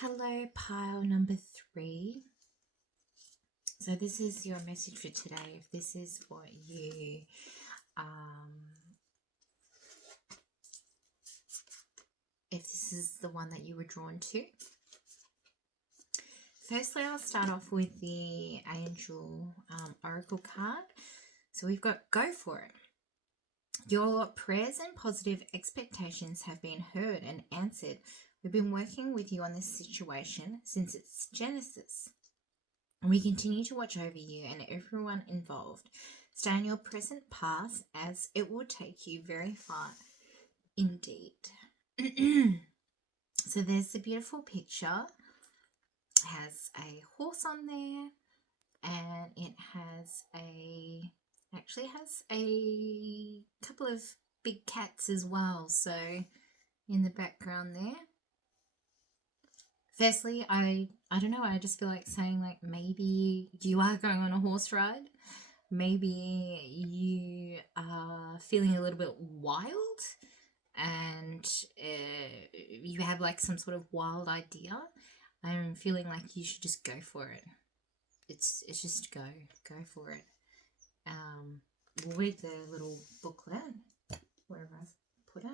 Hello, pile number 3. So this is your message for today. If this is what you if this is the one that you were drawn to. Firstly, I'll start off with the Angel Oracle card. So we've got go for it. Your prayers and positive expectations have been heard and answered. We've been working with you on this situation since its genesis. And we continue to watch over you and everyone involved. Stay on your present path as it will take you very far indeed. So there's the beautiful picture. It has a horse on there and it has actually has a couple of big cats as well. So in the background there. Firstly, I don't know, I just feel like saying like maybe you are going on a horse ride. Maybe you are feeling a little bit wild and you have like some sort of wild idea. I'm feeling like you should just go for it. It's just go for it. We'll read the little booklet, wherever I've put it.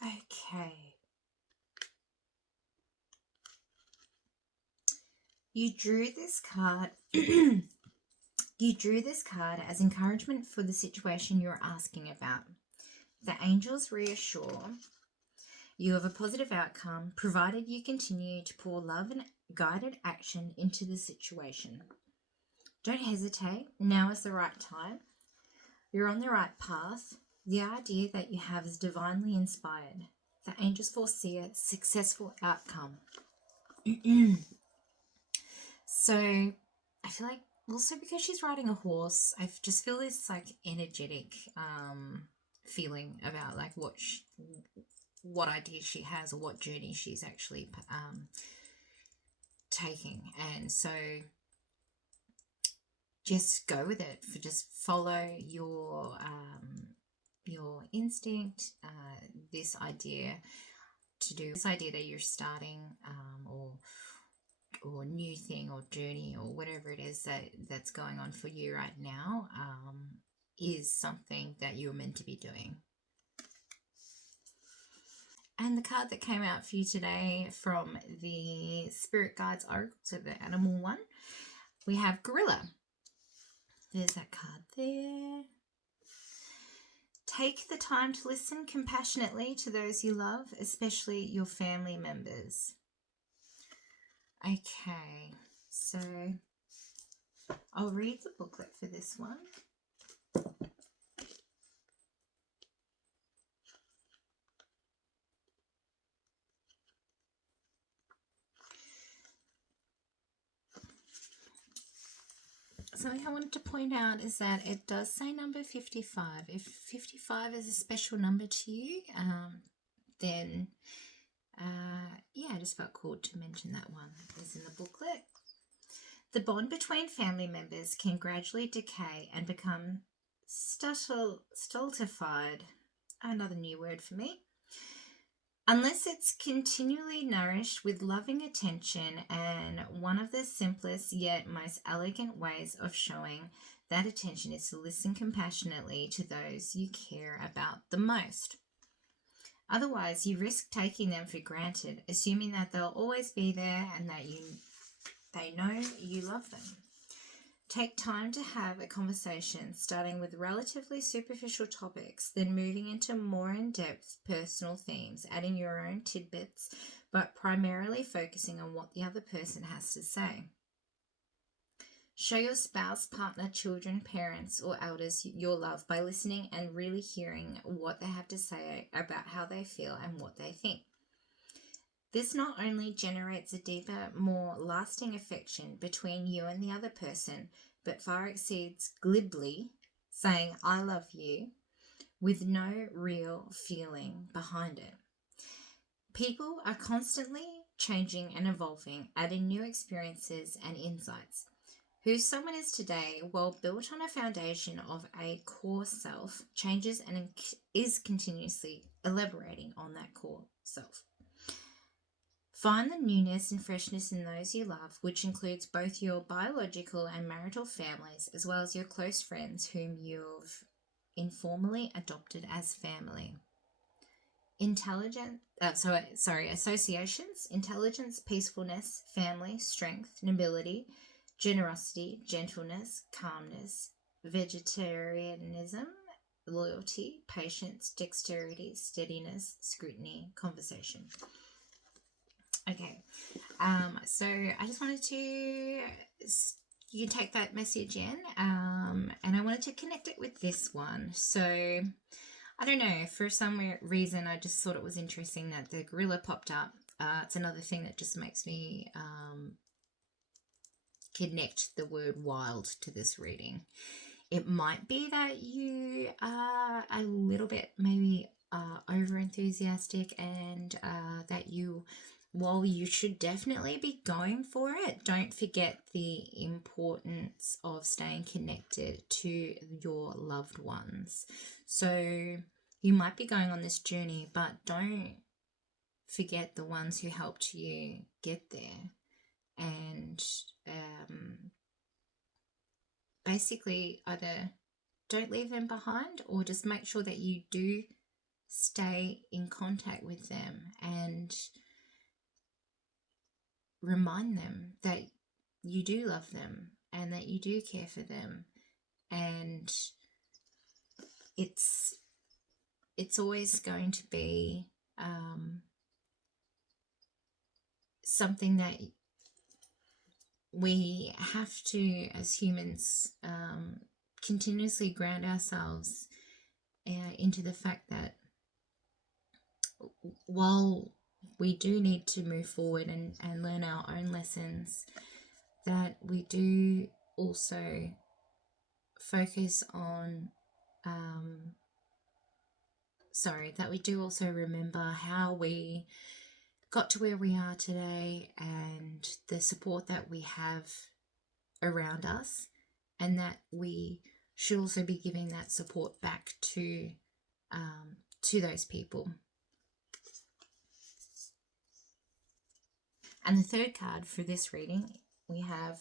Okay. You drew this card. You drew this card as encouragement for the situation you're asking about. The angels reassure you of a positive outcome, provided you continue to pour love and guided action into the situation. Don't hesitate. Now is the right time. You're on the right path. The idea that you have is divinely inspired. The angels foresee a successful outcome. So I feel like also because she's riding a horse, I just feel this like energetic feeling about like what idea she has or what journey she's actually taking. And so just go with it. Just follow your instinct, this idea that you're starting or new thing or journey or whatever it is that's going on for you right now is something that you're meant to be doing. And the card that came out for you today from the Spirit Guides Oracle, so the animal one, we have Gorilla. There's that card there. Take the time to listen compassionately to those you love, especially your family members. Okay, so I'll read the booklet for this one. Something I wanted to point out is that it does say number 55. If 55 is a special number to you, then I just felt called to mention that one. It's in the booklet. The bond between family members can gradually decay and become stultified. Another new word for me. Unless it's continually nourished with loving attention, and one of the simplest yet most elegant ways of showing that attention is to listen compassionately to those you care about the most. Otherwise, you risk taking them for granted, assuming that they'll always be there and that they know you love them. Take time to have a conversation, starting with relatively superficial topics, then moving into more in-depth personal themes, adding your own tidbits, but primarily focusing on what the other person has to say. Show your spouse, partner, children, parents, or elders your love by listening and really hearing what they have to say about how they feel and what they think. This not only generates a deeper, more lasting affection between you and the other person, but far exceeds glibly saying, I love you, with no real feeling behind it. People are constantly changing and evolving, adding new experiences and insights. Who someone is today, while built on a foundation of a core self, changes and is continuously elaborating on that core self. Find the newness and freshness in those you love, which includes both your biological and marital families, as well as your close friends whom you've informally adopted as family. Associations: intelligence, peacefulness, family, strength, nobility, generosity, gentleness, calmness, vegetarianism, loyalty, patience, dexterity, steadiness, scrutiny, conversation. Okay, so I just wanted to, you take that message in, and I wanted to connect it with this one. So I don't know, for some reason I just thought it was interesting that the gorilla popped up. It's another thing that just makes me connect the word wild to this reading. It might be that you are a little bit maybe over enthusiastic, and that you, while you should definitely be going for it, don't forget the importance of staying connected to your loved ones. So you might be going on this journey, but don't forget the ones who helped you get there. And basically either don't leave them behind, or just make sure that you do stay in contact with them and remind them that you do love them and that you do care for them. And it's always going to be something that we have to, as humans, continuously ground ourselves into the fact that while we do need to move forward and learn our own lessons, that we do also focus on, that we do also remember how we got to where we are today and the support that we have around us, and that we should also be giving that support back to those people. And the third card for this reading, we have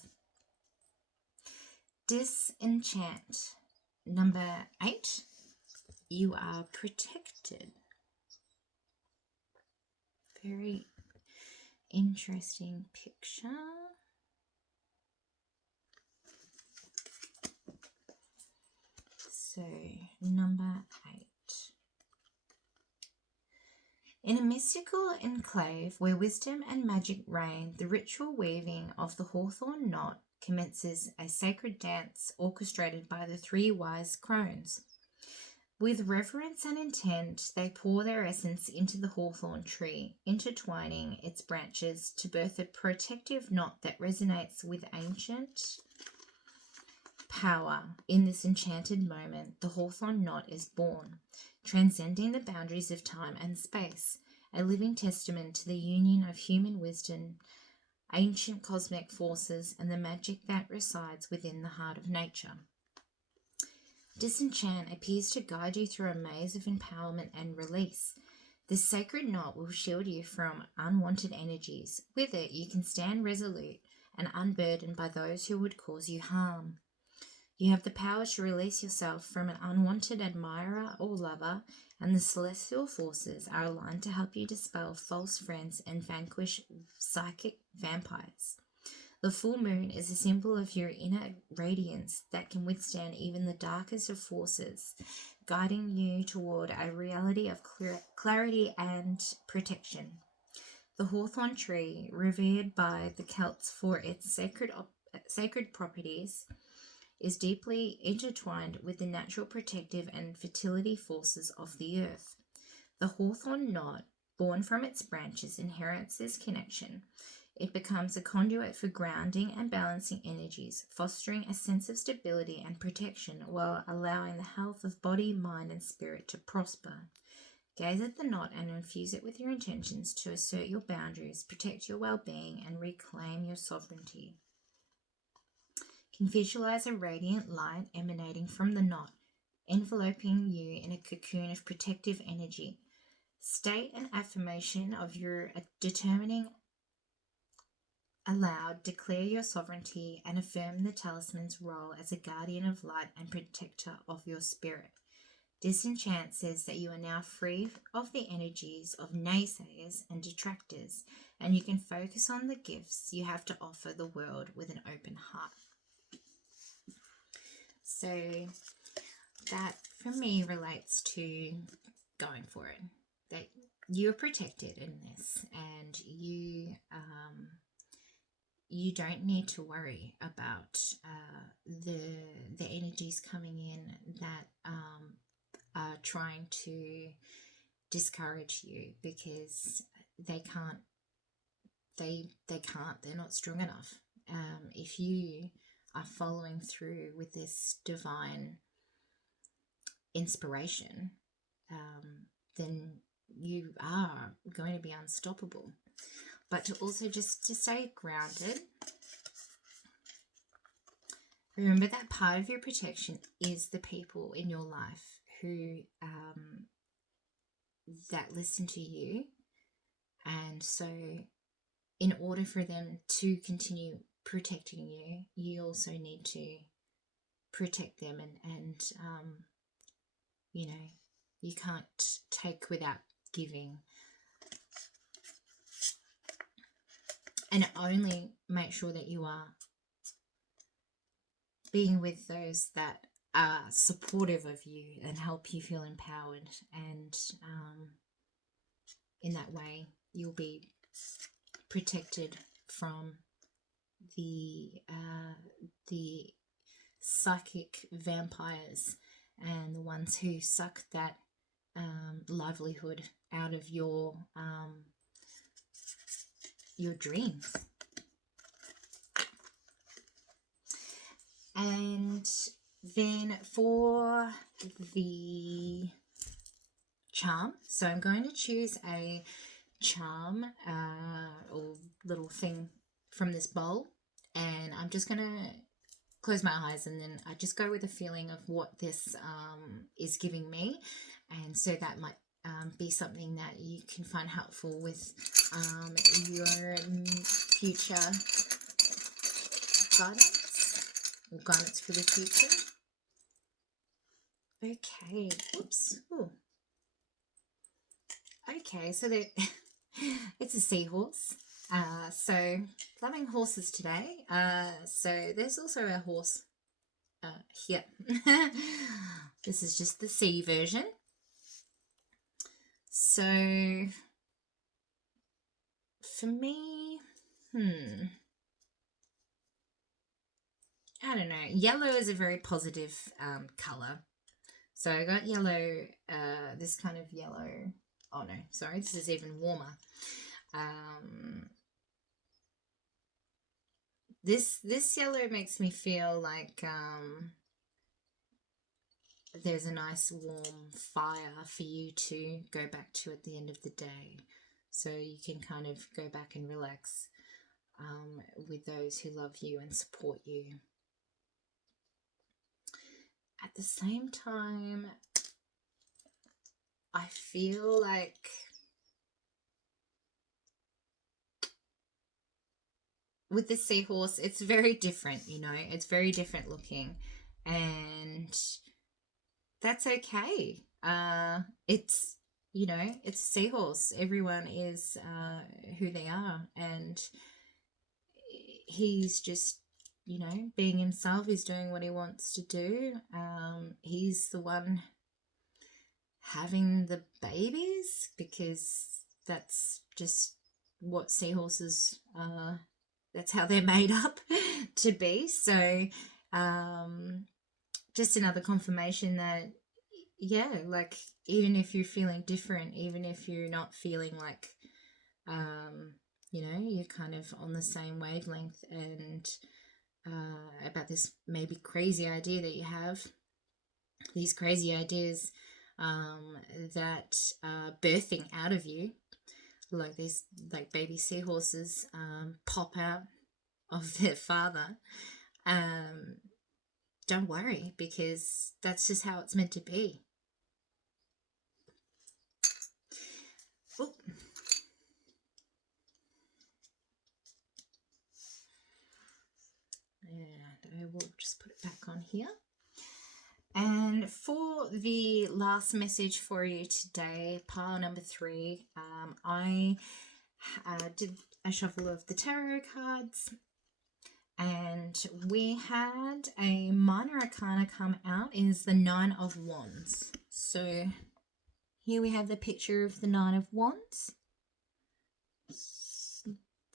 Disenchant. Number 8, you are protected. Very interesting picture. So, number 8. In a mystical enclave where wisdom and magic reign, the ritual weaving of the hawthorn knot commences, a sacred dance orchestrated by the 3 wise crones. With reverence and intent, they pour their essence into the hawthorn tree, intertwining its branches to birth a protective knot that resonates with ancient power. In this enchanted moment, the hawthorn knot is born, transcending the boundaries of time and space, a living testament to the union of human wisdom, ancient cosmic forces, and the magic that resides within the heart of nature. Disenchant appears to guide you through a maze of empowerment and release. This sacred knot will shield you from unwanted energies. With it, you can stand resolute and unburdened by those who would cause you harm. You have the power to release yourself from an unwanted admirer or lover, and the celestial forces are aligned to help you dispel false friends and vanquish psychic vampires. The full moon is a symbol of your inner radiance that can withstand even the darkest of forces, guiding you toward a reality of clarity and protection. The hawthorn tree, revered by the Celts for its sacred properties, is deeply intertwined with the natural protective and fertility forces of the earth. The hawthorn knot, born from its branches, inherits this connection. It becomes a conduit for grounding and balancing energies, fostering a sense of stability and protection while allowing the health of body, mind, and spirit to prosper. Gaze at the knot and infuse it with your intentions to assert your boundaries, protect your well-being, and reclaim your sovereignty. can visualize a radiant light emanating from the knot, enveloping you in a cocoon of protective energy. State an affirmation of your determining aloud, declare your sovereignty, and affirm the talisman's role as a guardian of light and protector of your spirit. Disenchant says that you are now free of the energies of naysayers and detractors, and you can focus on the gifts you have to offer the world with an open heart. So that, for me, relates to going for it. That you're protected in this, and you don't need to worry about the energies coming in that are trying to discourage you, because they can't. They're not strong enough. If you are following through with this divine inspiration, then you are going to be unstoppable. But to also just to stay grounded, remember that part of your protection is the people in your life who that listen to you. And so in order for them to continue protecting you, you also need to protect them, and you can't take without giving. And only make sure that you are being with those that are supportive of you and help you feel empowered. And in that way, you'll be protected from the psychic vampires and the ones who suck that livelihood out of your dreams. And then for the charm, so I'm going to choose a charm or little thing from this bowl, and I'm just going to close my eyes, and then I just go with the feeling of what this is giving me. And so that might be something that you can find helpful with your future guidance, or guidance for the future. Okay, oops. Ooh. Okay, so it's a seahorse. So loving horses today. So there's also a horse here. This is just the sea version. So for me, I don't know. Yellow is a very positive color. So I got yellow, this kind of yellow. Oh no, sorry, this is even warmer. This yellow makes me feel like there's a nice warm fire for you to go back to at the end of the day, so you can kind of go back and relax with those who love you and support you. At the same time, I feel like with the seahorse, it's very different, it's very different looking, and that's okay. It's it's a seahorse. Everyone is who they are, and he's just being himself. He's doing what he wants to do. He's the one having the babies, because that's just what seahorses that's how they're made up to be. So just another confirmation that like, even if you're feeling different, even if you're not feeling like you're kind of on the same wavelength, and about this maybe crazy idea that you have, these crazy ideas that are birthing out of you, like these baby seahorses pop out of their father, don't worry, because that's just how it's meant to be. Ooh. And I will just put it back on here. And for the last message for you today, pile number 3, I did a shuffle of the tarot cards, and we had a minor arcana come out. Is the 9 of Wands. So here we have the picture of the 9 of Wands.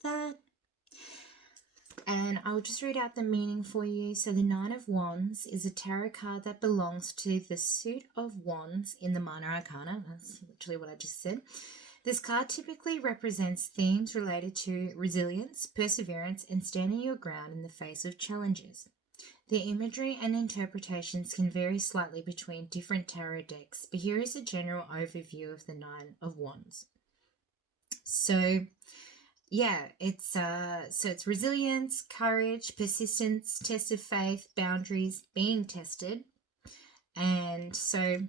That. And I'll just read out the meaning for you. So the 9 of Wands is a tarot card that belongs to the suit of Wands in the minor arcana. That's literally what I just said. This card typically represents themes related to resilience, perseverance, and standing your ground in the face of challenges. The imagery and interpretations can vary slightly between different tarot decks, but here is a general overview of the 9 of Wands. So yeah, it's resilience, courage, persistence, test of faith, boundaries, being tested. And so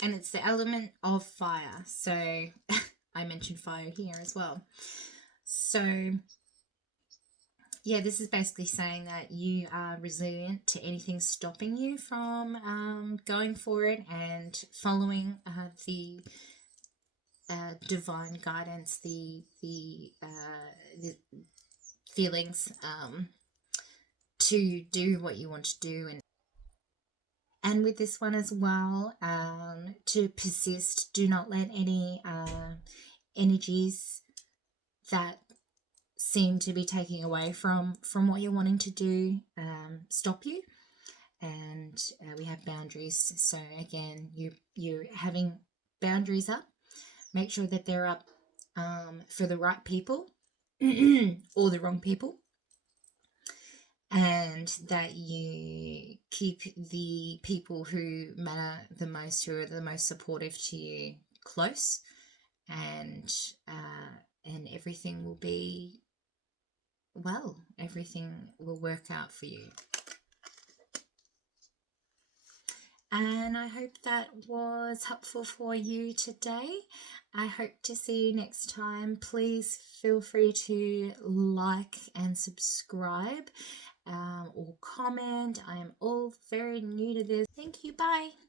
and it's the element of fire. So I mentioned fire here as well. So yeah, this is basically saying that you are resilient to anything stopping you from going for it and following the divine guidance, the feelings to do what you want to do. And with this one as well, to persist. Do not let any energies that seem to be taking away from what you're wanting to do stop you. And we have boundaries. So again, you're having boundaries up. Make sure that they're up for the right people or the wrong people, and that you keep the people who matter the most, who are the most supportive to you, close, and everything will be well. Everything will work out for you. And I hope that was helpful for you today. I hope to see you next time. Please feel free to like and subscribe or comment. I am all very new to this. Thank you. Bye.